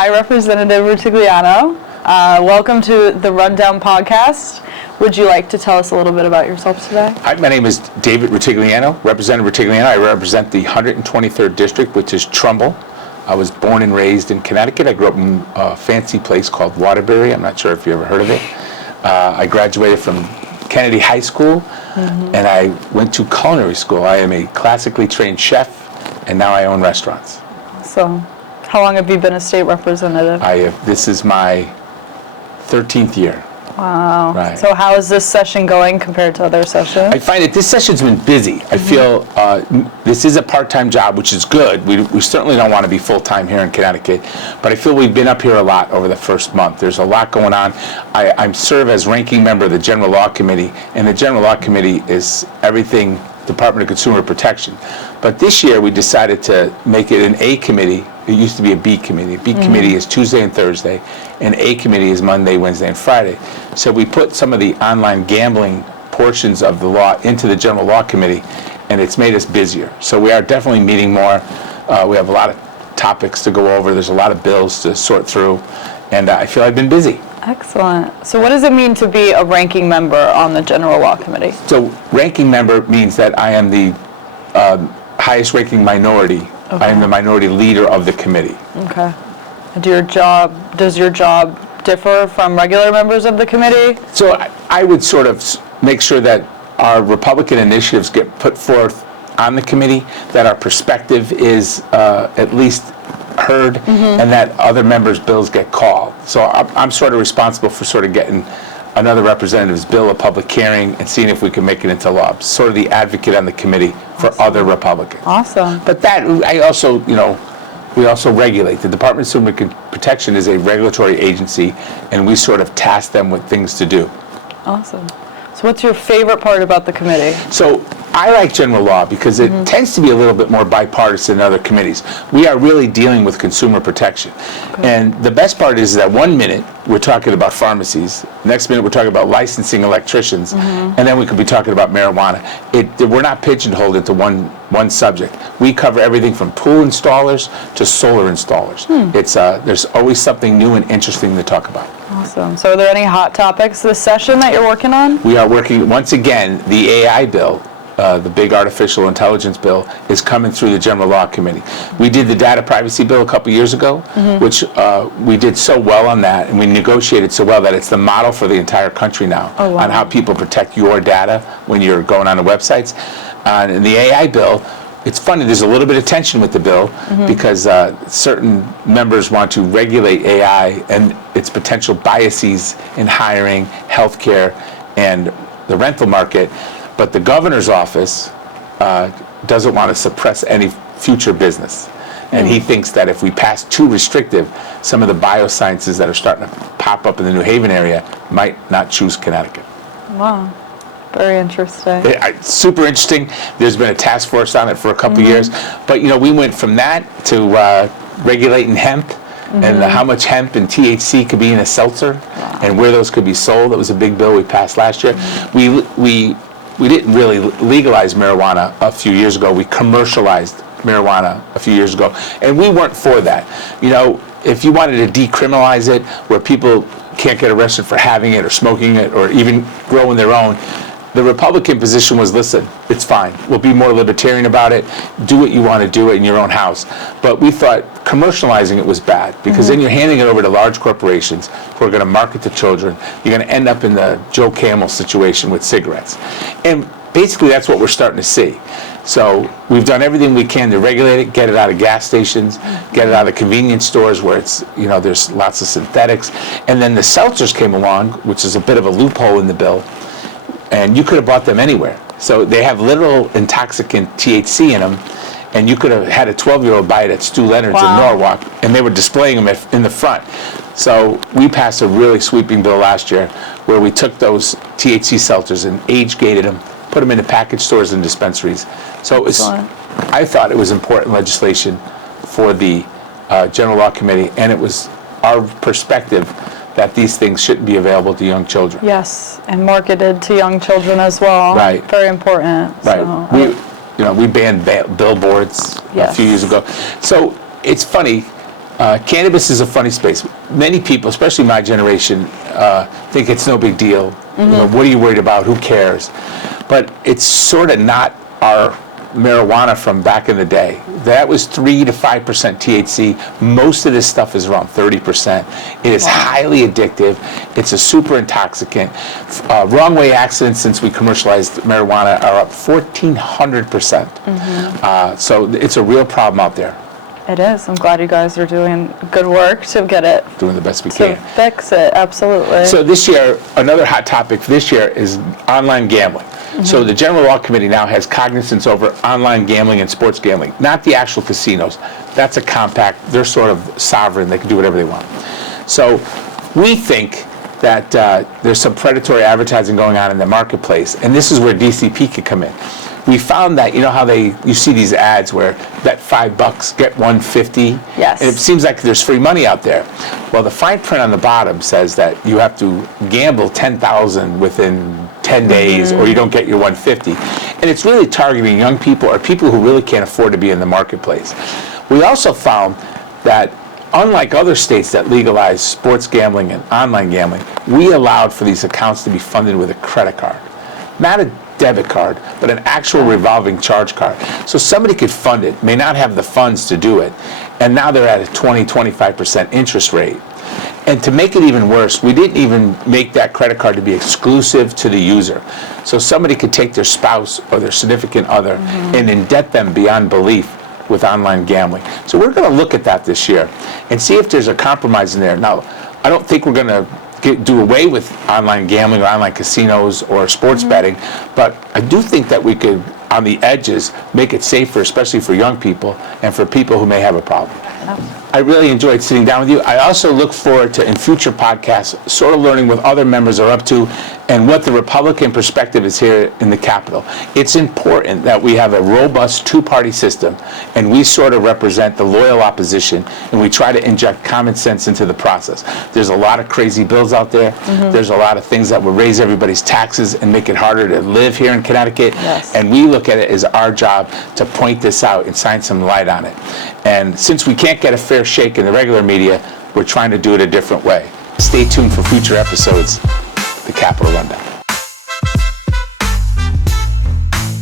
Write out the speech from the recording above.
Hi, Representative Rutigliano. Welcome to the Rundown podcast. Would you like to tell us a little bit about yourself today? Hi, my name is David Rutigliano, Representative Rutigliano. I represent the 123rd District, which is Trumbull. I was born and raised in Connecticut. I grew up in a fancy place called Waterbury. I'm not sure if you ever heard of it. I graduated from Kennedy High School, and I went to culinary school. I am a classically trained chef, and now I own restaurants. So, how long have you been a state representative? This is my 13th year. Wow. Right. So how is this session going compared to other sessions? I find that this session's been busy. I feel this is a part-time job, which is good. We certainly don't want to be full-time here in Connecticut, but I feel we've been up here a lot over the first month. There's a lot going on. I serve as ranking member of the General Law Committee, and the General Law Committee is everything Department of Consumer Protection. But this year we decided to make it an A committee. It used to be a B committee. B committee is Tuesday and Thursday, and A committee is Monday, Wednesday, and Friday. So we put some of the online gambling portions of the law into the General Law Committee, and it's made us busier. So we are definitely meeting more. We have a lot of topics to go over. There's a lot of bills to sort through, and I feel I've been busy. Excellent. So what does it mean to be a ranking member on the General Law Committee? So ranking member means that I am the highest ranking minority. Okay. I am the minority leader of the committee. Okay. Does your job differ from regular members of the committee? So I would sort of make sure that our Republican initiatives get put forth on the committee, that our perspective is at least heard, and that other members' bills get called. So I'm sort of responsible for sort of getting another representative's bill a public hearing and seeing if we can make it into law. Sort of the advocate on the committee for other Republicans. Awesome. But that, we also regulate. The Department of Consumer Protection is a regulatory agency, and we sort of task them with things to do. Awesome. So what's your favorite part about the committee? So I like general law because it tends to be a little bit more bipartisan than other committees. We are really dealing with consumer protection. Okay. And the best part is that 1 minute we're talking about pharmacies, next minute we're talking about licensing electricians, and then we could be talking about marijuana. We're not pigeonholed into one subject. We cover everything from pool installers to solar installers. There's always something new and interesting to talk about. Awesome. So are there any hot topics this session that you're working on? We are working, once again, the AI bill, the big artificial intelligence bill, is coming through the General Law Committee. We did the data privacy bill a couple years ago, which we did so well on that, and we negotiated so well that it's the model for the entire country now on how people protect your data when you're going on the websites. And the AI bill, it's funny, there's a little bit of tension with the bill because certain members want to regulate AI and its potential biases in hiring, healthcare, and the rental market. But the governor's office doesn't want to suppress any future business. And he thinks that if we pass too restrictive, some of the biosciences that are starting to pop up in the New Haven area might not choose Connecticut. Wow. Very interesting. Super interesting. There's been a task force on it for a couple years. But, we went from that to regulating hemp and how much hemp and THC could be in a seltzer and where those could be sold. That was a big bill we passed last year. We didn't really legalize marijuana a few years ago. We commercialized marijuana a few years ago. And we weren't for that. If you wanted to decriminalize it where people can't get arrested for having it or smoking it or even growing their own, the Republican position was, listen, it's fine. We'll be more libertarian about it. Do what you want to do it in your own house. But we thought commercializing it was bad because then you're handing it over to large corporations who are going to market to children. You're going to end up in the Joe Camel situation with cigarettes. And basically that's what we're starting to see. So we've done everything we can to regulate it, get it out of gas stations, get it out of convenience stores where it's, there's lots of synthetics. And then the seltzers came along, which is a bit of a loophole in the bill. And you could have bought them anywhere. So they have literal intoxicant THC in them, and you could have had a 12-year-old buy it at Stu Leonard's in Norwalk, and they were displaying them in the front. So we passed a really sweeping bill last year where we took those THC seltzers and age-gated them, put them into package stores and dispensaries. So I thought it was important legislation for the General Law Committee, and it was our perspective that these things shouldn't be available to young children. Yes, and marketed to young children as well. Right. Very important. Right. We banned billboards a few years ago. So it's funny. Cannabis is a funny space. Many people, especially my generation, think it's no big deal. You know, what are you worried about? Who cares? But it's sort of not our marijuana from back in the day. That was 3 to 5% THC. Most of this stuff is around 30%. It is highly addictive. It's a super intoxicant. Wrong way accidents since we commercialized marijuana are up 1,400%. So it's a real problem out there. It is. I'm glad you guys are doing good work to get it. Doing the best we To can. fix it, absolutely. So this year, another hot topic this year is online gambling. So the General Law Committee now has cognizance over online gambling and sports gambling, not the actual casinos. That's a compact. They're sort of sovereign. They can do whatever they want. So we think that there's some predatory advertising going on in the marketplace, and this is where DCP could come in. We found that, you know how you see these ads where bet $5, get $150? Yes. And it seems like there's free money out there. Well, the fine print on the bottom says that you have to gamble $10,000 within 10 days or you don't get your $150. And it's really targeting young people or people who really can't afford to be in the marketplace. We also found that unlike other states that legalize sports gambling and online gambling, we allowed for these accounts to be funded with a credit card. Not a debit card, but an actual revolving charge card. So somebody could fund it, may not have the funds to do it, and now they're at a 20-25% interest rate. And to make it even worse, we didn't even make that credit card to be exclusive to the user. So somebody could take their spouse or their significant other and indebt them beyond belief with online gambling. So we're going to look at that this year and see if there's a compromise in there. Now, I don't think we're going to do away with online gambling or online casinos or sports betting, but I do think that we could, on the edges, make it safer, especially for young people and for people who may have a problem. I really enjoyed sitting down with you. I also look forward to, in future podcasts, sort of learning what other members are up to and what the Republican perspective is here in the Capitol. It's important that we have a robust two-party system, and we sort of represent the loyal opposition, and we try to inject common sense into the process. There's a lot of crazy bills out there. There's a lot of things that will raise everybody's taxes and make it harder to live here in Connecticut. Yes. And we look at it as our job to point this out and shine some light on it. And since we can't get a fair shake in the regular media, we're trying to do it a different way. Stay tuned for future episodes, The Capitol Rundown.